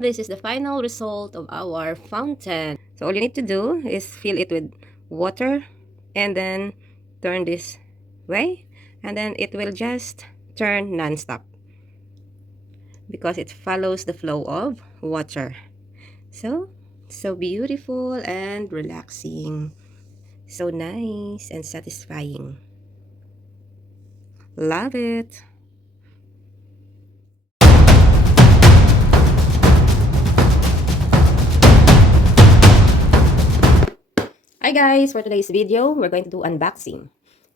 This is the final result of our fountain. So all you need to do is fill it with water and then turn this way, and then it will just turn non-stop because it follows the flow of water. So beautiful and relaxing. So nice and satisfying. Love it. Hi guys, for today's video, we're going to do unboxing.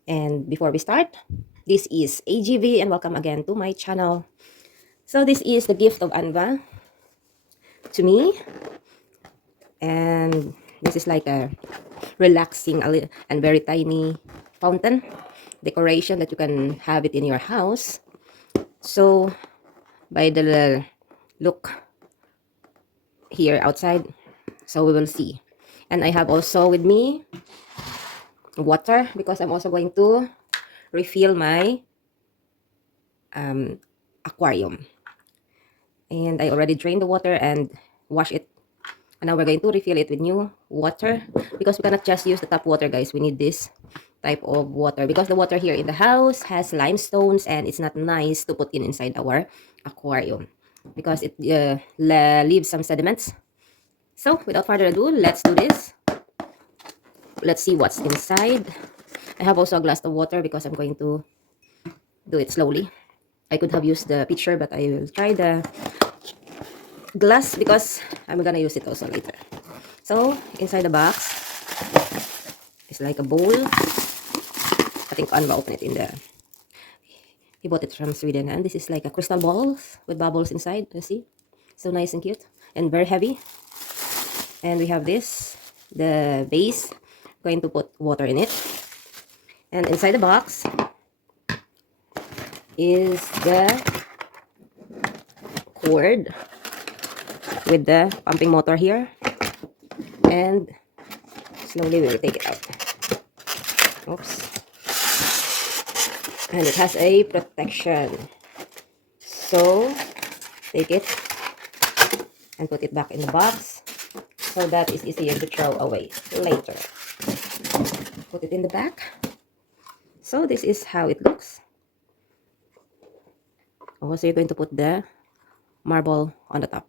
And before we start, this is AGV and welcome again to my channel. So this is the gift of Anva to me. And this is like a relaxing and very tiny fountain decoration that you can have it in your house. So by the look here outside, so we will see. And I have also with me water because I'm also going to refill my aquarium. And I already drained the water and wash it. And now we're going to refill it with new water because we cannot just use the tap water, guys. We need this type of water because the water here in the house has limestones and it's not nice to put inside our aquarium because it leaves some sediments. So without further ado, let's do this. Let's see what's inside. I have also a glass of water because I'm going to do it slowly. I could have used the pitcher, but I will try the glass because I'm gonna use it also later. So inside the box is like a bowl. I think Anva opened it in the, he bought it from Sweden, and this is like a crystal balls with bubbles inside. You see, so nice and cute and very heavy. And we have this, the base, going to put water in it. And inside the box is the cord with the pumping motor here, and slowly we will take it out. Oops. And it has a protection, so take it and put it back in the box so that it's easier to throw away later. Put it in the back. So this is how it looks. Oh, so you're going to put the marble on the top,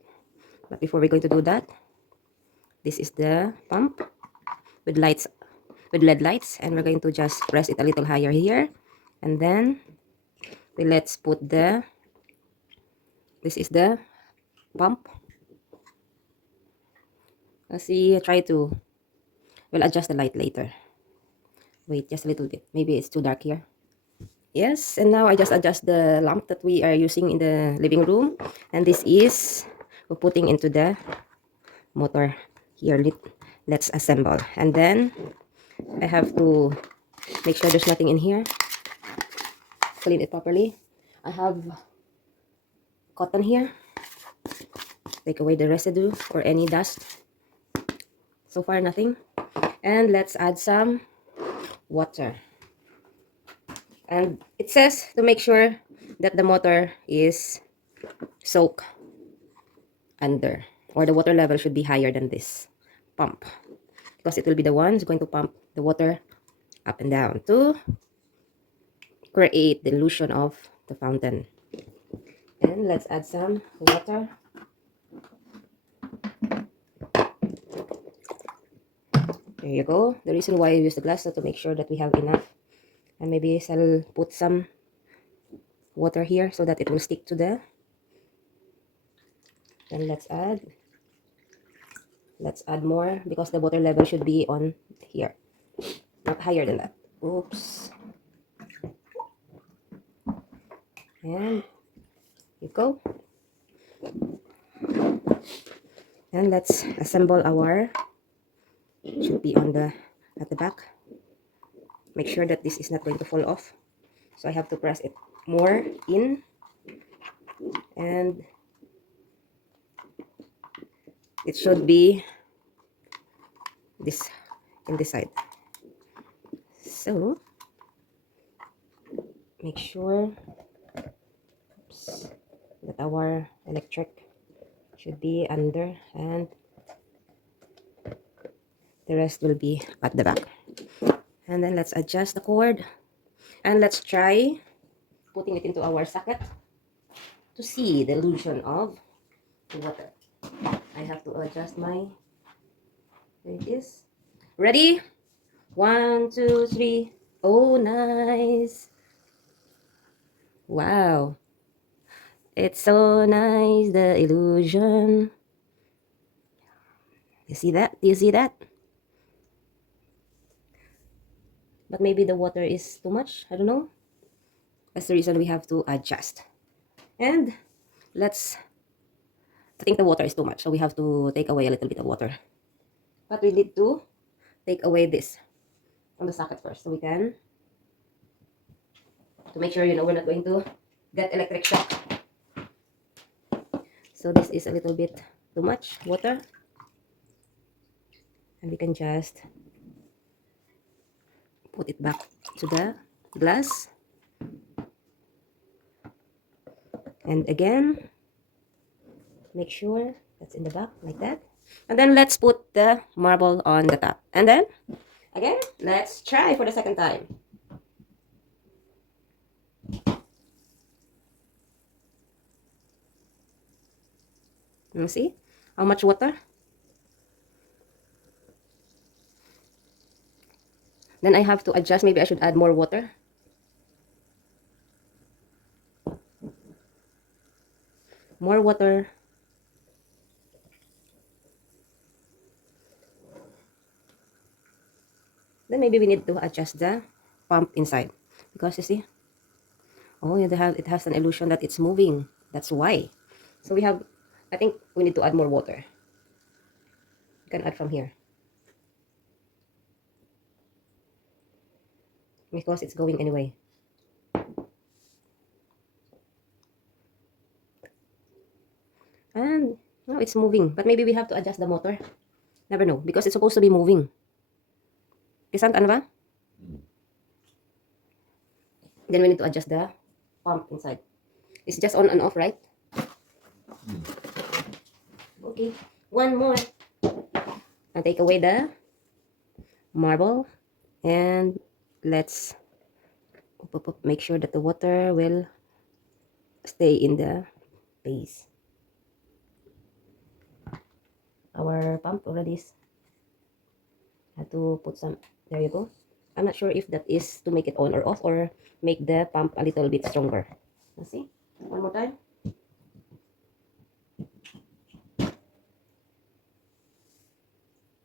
but before we're going to do that, this is the pump with lights, with LED lights, and we're going to just press it a little higher here, and then let's put the, this is the pump. Let's see, try to, we'll adjust the light later. Wait just a little bit, maybe it's too dark here. Yes, and now I just adjust the lamp that we are using in the living room, and this is, we're putting into the motor here. Let's assemble, and then I have to make sure there's nothing in here, clean it properly. I have cotton here, take away the residue or any dust. So far nothing. And let's add some water, and it says to make sure that the motor is soaked under, or the water level should be higher than this pump because it will be the one who's going to pump the water up and down to create the illusion of the fountain. And let's add some water. There you go. The reason why I use the glass is to make sure that we have enough, and maybe I'll put some water here so that it will stick to the, and let's add more because the water level should be on here, not higher than that. Oops. And you go. And let's assemble our, should be on the, at the back. Make sure that this is not going to fall off, so I have to press it more in, and it should be this in this side. So make sure, oops, that our electric should be under, and the rest will be at the back. And then let's adjust the cord, and let's try putting it into our socket to see the illusion of the water. I have to adjust my, there it is. Ready? 1, 2, 3. Oh, nice. Wow. It's so nice, the illusion. You see that? Do you see that? But maybe the water is too much. I don't know. That's the reason we have to adjust. And I think the water is too much, so we have to take away a little bit of water. But we need to take away this from the socket first, so we can, to make sure, you know, we're not going to get electric shock. So this is a little bit too much water, and we can just put it back to the glass. And again, make sure that's in the back like that. And then let's put the marble on the top. And then, again, let's try for the second time. You see how much water? Then I have to adjust. Maybe I should add more water. More water. Then maybe we need to adjust the pump inside. Because you see, oh, it has an illusion that it's moving. That's why. So we have, I think we need to add more water. You can add from here. Because it's going anyway. And no, it's moving. But maybe we have to adjust the motor. Never know. Because it's supposed to be moving. Isn't ano ba? Then we need to adjust the pump inside. It's just on and off, right? Okay. One more. I'll take away the marble. And let's make sure that the water will stay in the base. Our pump already is, have to put some, there you go. I'm not sure if that is to make it on or off, or make the pump a little bit stronger. Let's see. One more time.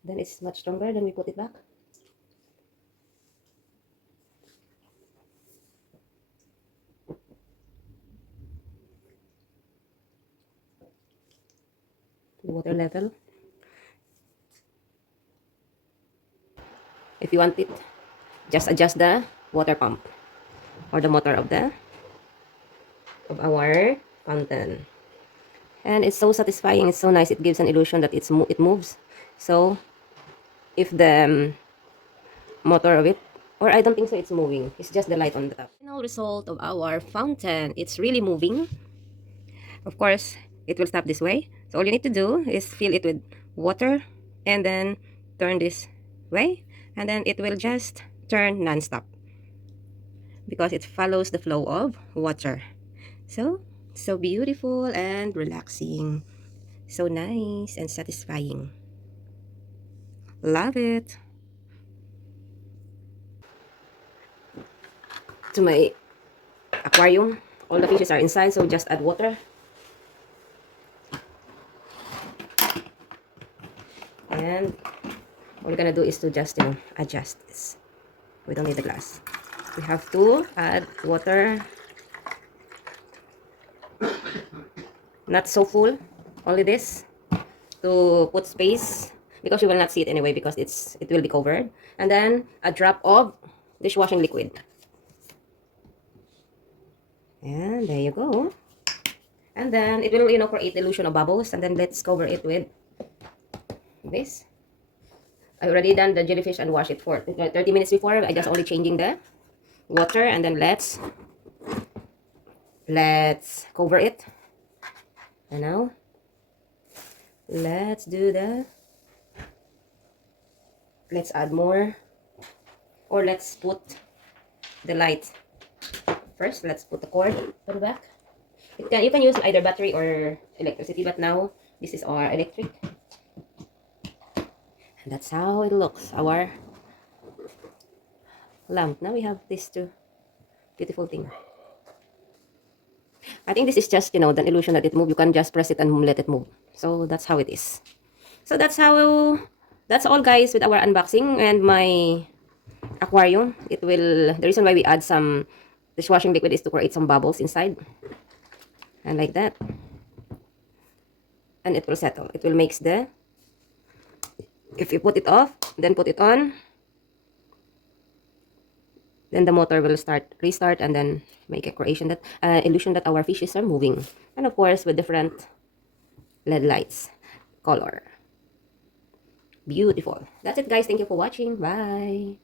Then it's much stronger. Then we put it back. The water level. If you want it, just adjust the water pump or the motor of our fountain. And it's so satisfying. It's so nice. It gives an illusion that it moves. So if the motor of it, or I don't think so, it's moving. It's just the light on the top. Final result of our fountain. It's really moving. Of course, it will stop this way. So all you need to do is fill it with water and then turn this way, and then it will just turn non-stop because it follows the flow of water. So beautiful and relaxing. So nice and satisfying. Love it. To my aquarium, all the fishes are inside, so just add water. And all we're gonna do is to just, you know, adjust this. We don't need the glass. We have to add water. Not so full, only this, to put space, because you will not see it anyway because it will be covered. And then a drop of dishwashing liquid. And there you go. And then it will, you know, create the illusion of bubbles. And then let's cover it with this. I already done the jellyfish and wash it for 30 minutes before. I just only changing the water, and then let's cover it. And now Let's do the, let's add more, or let's put the light. First, let's put the cord to the back. You can use either battery or electricity, but now this is our electric. And that's how it looks, our lamp. Now we have this too. Beautiful thing. I think this is just, you know, the illusion that it moves. You can just press it and let it move. So that's how it is. So that's all guys with our unboxing and my aquarium. The reason why we add some dishwashing liquid is to create some bubbles inside. And like that. And it will settle. It will make if you put it off, then put it on, then the motor will restart, and then make a illusion that our fishes are moving. And of course, with different LED lights, color. Beautiful. That's it guys. Thank you for watching. Bye.